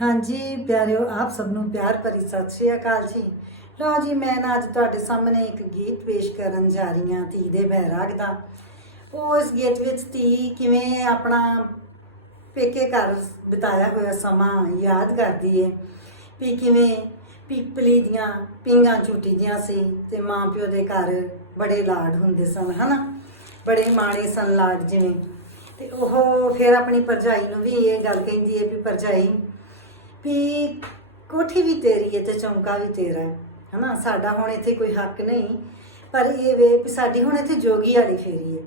ਹਾਂਜੀ, ਪਿਆਰਿਓ, ਆਪ ਸਭ ਨੂੰ ਪਿਆਰ ਭਰੀ ਸਤਿ ਸ਼੍ਰੀ ਅਕਾਲ ਜੀ। ਲਓ ਜੀ, ਮੈਂ ਨਾ ਅੱਜ ਤੁਹਾਡੇ ਸਾਹਮਣੇ ਇੱਕ ਗੀਤ ਪੇਸ਼ ਕਰਨ ਜਾ ਰਹੀ ਹਾਂ, ਧੀ ਦੇ ਬੈਰਾਗ ਦਾ। ਉਹ ਇਸ ਗੀਤ ਵਿੱਚ ਧੀ ਕਿਵੇਂ ਆਪਣਾ ਪੇਕੇ ਘਰ ਬਿਤਾਇਆ ਹੋਇਆ ਸਮਾਂ ਯਾਦ ਕਰਦੀ ਏ, ਵੀ ਕਿਵੇਂ ਪੀਪਲੀ ਦੀਆਂ ਪਿੰਗਾਂ ਝੂਟੀਆਂ ਸੀ ਤੇ ਮਾਂ ਪਿਓ ਦੇ ਘਰ ਬੜੇ ਲਾਡ ਹੁੰਦੇ ਸਨ, ਹਨਾ? ਬੜੇ ਮਾਣੇ ਸਨ ਲਾਡ ਜਿਵੇਂ। ਤੇ ਉਹ ਫਿਰ ਆਪਣੀ ਭਰਜਾਈ ਨੂੰ ਵੀ ਇਹ ਗੱਲ ਕਹਿੰਦੀ ਹੈ ਵੀ ਭਰਜਾਈ ਵੀ ਕੋਠੀ ਵੀ ਤੇਰੀ ਹੈ ਤੇ ਚੌਂਕਾ ਵੀ ਤੇਰਾ ਹੈ, ਹਨਾ? ਸਾਡਾ ਹੁਣ ਇੱਥੇ ਕੋਈ ਹੱਕ ਨਹੀਂ, ਪਰ ਇਹ ਵੇ ਵੀ ਸਾਡੀ ਹੁਣ ਇੱਥੇ ਜੋਗੀ ਵਾਲੀ ਫੇਰੀ ਹੈ।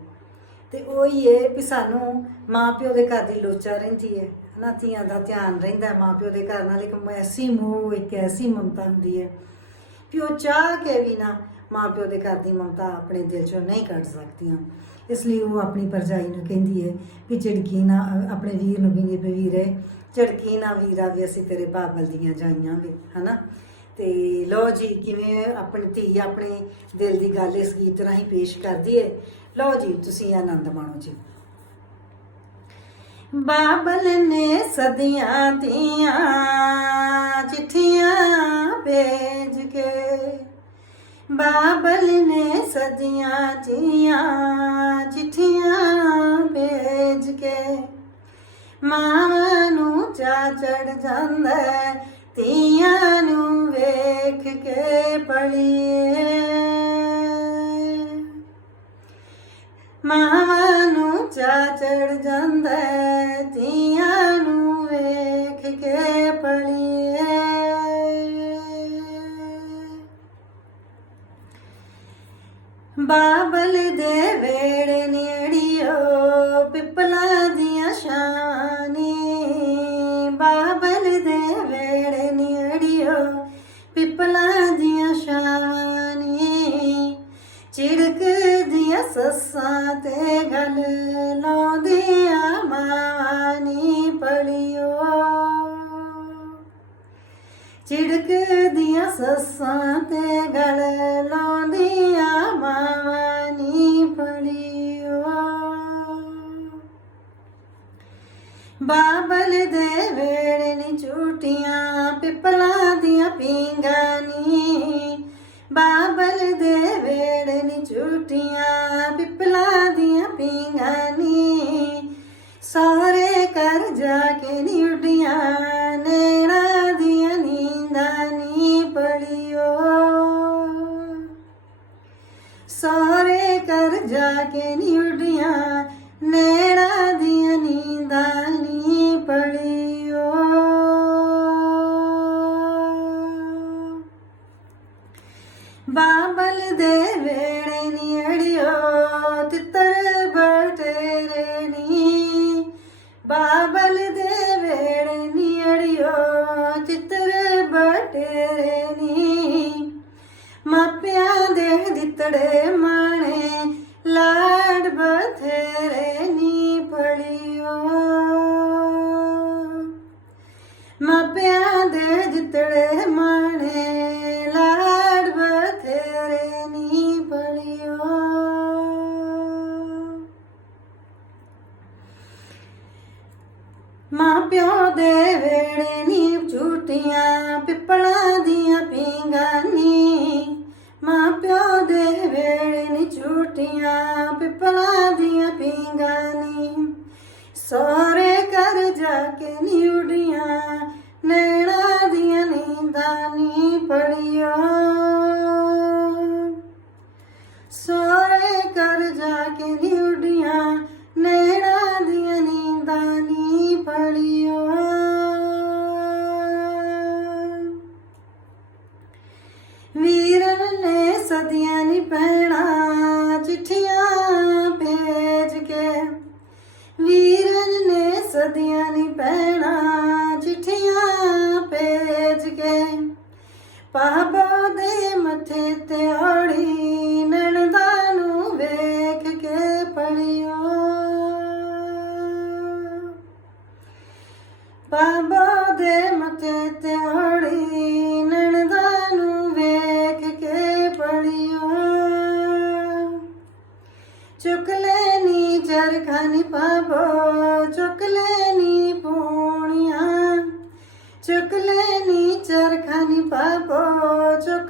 ਤੇ ਉਹੀ ਹੈ ਵੀ ਸਾਨੂੰ ਮਾਂ ਪਿਓ ਦੇ ਘਰ ਦੀ ਲੋਚਾ ਰਹਿੰਦੀ ਹੈ, ਹਨਾ? ਧੀਆਂ ਦਾ ਧਿਆਨ ਰਹਿੰਦਾ ਹੈ ਮਾਂ ਪਿਓ ਦੇ ਘਰ ਨਾਲ, ਇੱਕ ਐਸੀ ਮੋਹ, ਇੱਕ ਐਸੀ ਮਮਤਾ ਹੁੰਦੀ ਹੈ। ਵੀ ਉਹ ਚਾਹ ਕੇ ਵੀ ਨਾ ਮਾਂ ਪਿਓ ਦੇ ਘਰ ਦੀ ਮਮਤਾ ਆਪਣੇ ਦਿਲ ਚੋਂ ਨਹੀਂ ਕੱਢ ਸਕਦੀਆਂ। ਇਸ ਲਈ ਉਹ ਆਪਣੀ ਪਰਜਾਈ ਨੂੰ ਕਹਿੰਦੀ ਹੈ ਵੀ ਝਿੜਕੀ ਨਾ ਆਪਣੇ ਵੀਰ ਨੂੰ ਕਹਿੰਦੀ ਵੀ ਵੀਰੇ ਝਿੜਕੀ ਨਾ ਵੀਰਾ ਵੀ ਅਸੀਂ ਤੇਰੇ ਬਾਬਲ ਦੀਆਂ ਜਾਈਆਂ ਵੀ, ਹਨਾ? ਤੇ ਲੋ ਜੀ, ਕਿਵੇਂ ਆਪਣੀ ਧੀ ਆਪਣੇ ਦਿਲ ਦੀ ਗੱਲ ਇਸ ਗੀਤ ਰਾਹੀਂ ਪੇਸ਼ ਕਰਦੀ ਹੈ ਲੋ ਜੀ, ਤੁਸੀਂ ਆਨੰਦ ਮਾਣੋ ਜੀ। ਬਾਬਲ ਨੇ ਸਦੀਆਂ ਤੀਆਂ ਚਿੱਠੀਆਂ ਭੇਜ ਕੇ, ਬਾਬਲ ਨੇ ਸਦੀਆਂ ਤੀਆਂ ਚਿੱਠੀਆਂ ਭੇਜ ਕੇ ਮਾਵਾਂ ਨੂੰ ਚਾ ਚੜ ਜਾਂਦਾ ਹੈ, ਧੀਆਂ ਨੂੰ ਵੇਖ ਕੇ ਪੜੀਏ ਮਾਵਾਂ ਨੂੰ ਚਾ ਚੜ ਸੱਸਾਂ ਤੇ ਗਲ ਲਾਉਂਦੀਆਂ ਮਾਨੀ ਪੜਿਓ ਚਿੜਕ ਦੀਆਂ ਸੱਸਾਂ ਤੇ ਗਲ ਲਾਉਂਦੀਆਂ ਮਾਨੀ ਪੜਿਓ ਬਾਬਲ ਦੇ ਵੇੜੇ ਨੀ ਝੂਟੀਆਂ ਪਿੱਪਲਾਂ ਦੀਆਂ ਪੀਂਗਾਂ ਨੀ ਬਾਬਲ ਦੇ ਵੇੜੇ ਨੀ ਝੂਟੀਆਂ ਪਿਪਲਾ ਦੀਆਂ ਪੀਂਗਾਂ ਨੀ। ਸਾਰੇ ਕਰ ਜਾ ਕੇ ਨੀ ਤਿੱਤਰ ਬਟੇਰੇ ਨੀ। ਮਾਪਿਆਂ ਦੇ ਦਿੱਤੜੇ ਮਾਣੇ ਲਾ ਝੂਟੀਆਂ ਚਿੱਠੀਆਂ ਭੇਜ ਕੇ ਵੀਰਨ ਨੇ ਸਦੀਆਂ ਨੀ ਪੈਣਾ ਚਿੱਠੀਆਂ ਭੇਜ ਕੇ ਪਾਪਾ ਦੇ ਮੱਥੇ ਤੇ ਔੜੀ চুকলে নি চারখানি পাব চুকলে নি পুনিয়া চুকলে নি চারখানি পাব চুক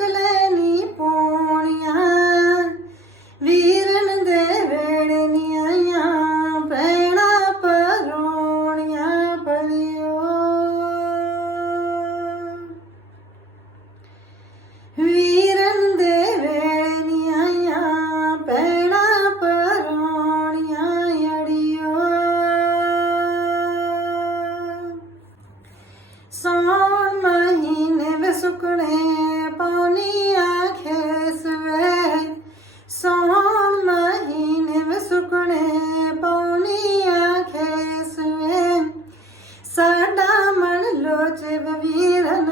ஆண்டாமணலோ செவ வீரன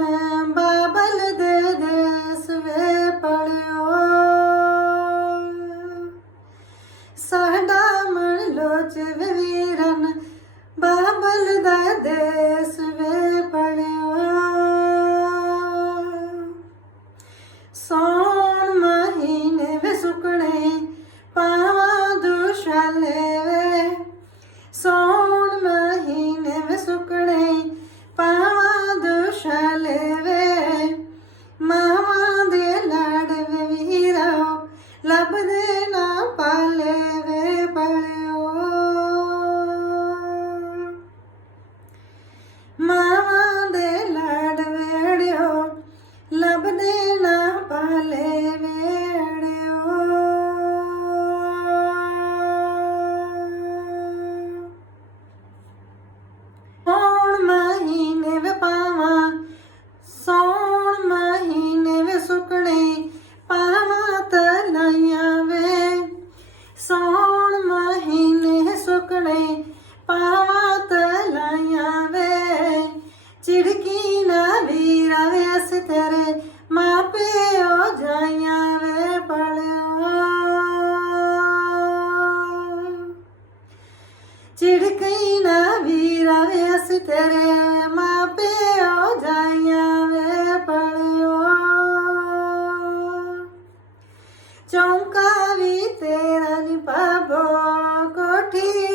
ਤੇਰੇ ਮਾਪਿਓ ਜਾਈਆਂ ਵੇ ਵੀ ਤੇਰਾ ਨਿਭਾਵੋ ਕੋਠੀ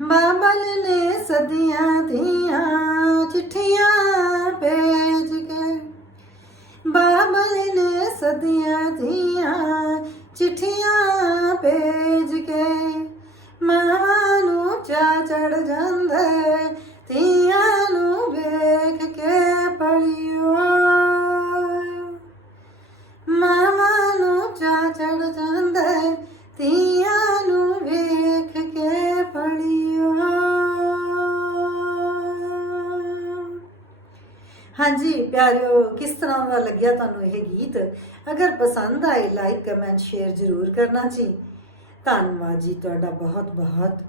ਬਾਬਲ ਨੇ ਸਦੀਆਂ ਦੀਆਂ ਚਿੱਠੀਆਂ ਭੇਜ ਕੇ। ਬਾਬਲ ਨੇ ਸਦੀਆਂ ਦੀਆਂ ਚਿੱਠੀਆਂ ਭੇਜ ਕੇ। ਮਾਂ ਨੂੰ ਚਾ ਚੜ ਜਾਂਦੇ ਤੀ ਹਾਂਜੀ, ਪਿਆਰਿਓ, ਕਿਸ ਤਰ੍ਹਾਂ ਦਾ ਲੱਗਿਆ ਤੁਹਾਨੂੰ ਇਹ ਗੀਤ? ਅਗਰ ਪਸੰਦ ਆਏ ਲਾਈਕ ਕਮੈਂਟ ਸ਼ੇਅਰ ਜ਼ਰੂਰ ਕਰਨਾ ਜੀ। ਧੰਨਵਾਦ ਜੀ ਤੁਹਾਡਾ ਬਹੁਤ ਬਹੁਤ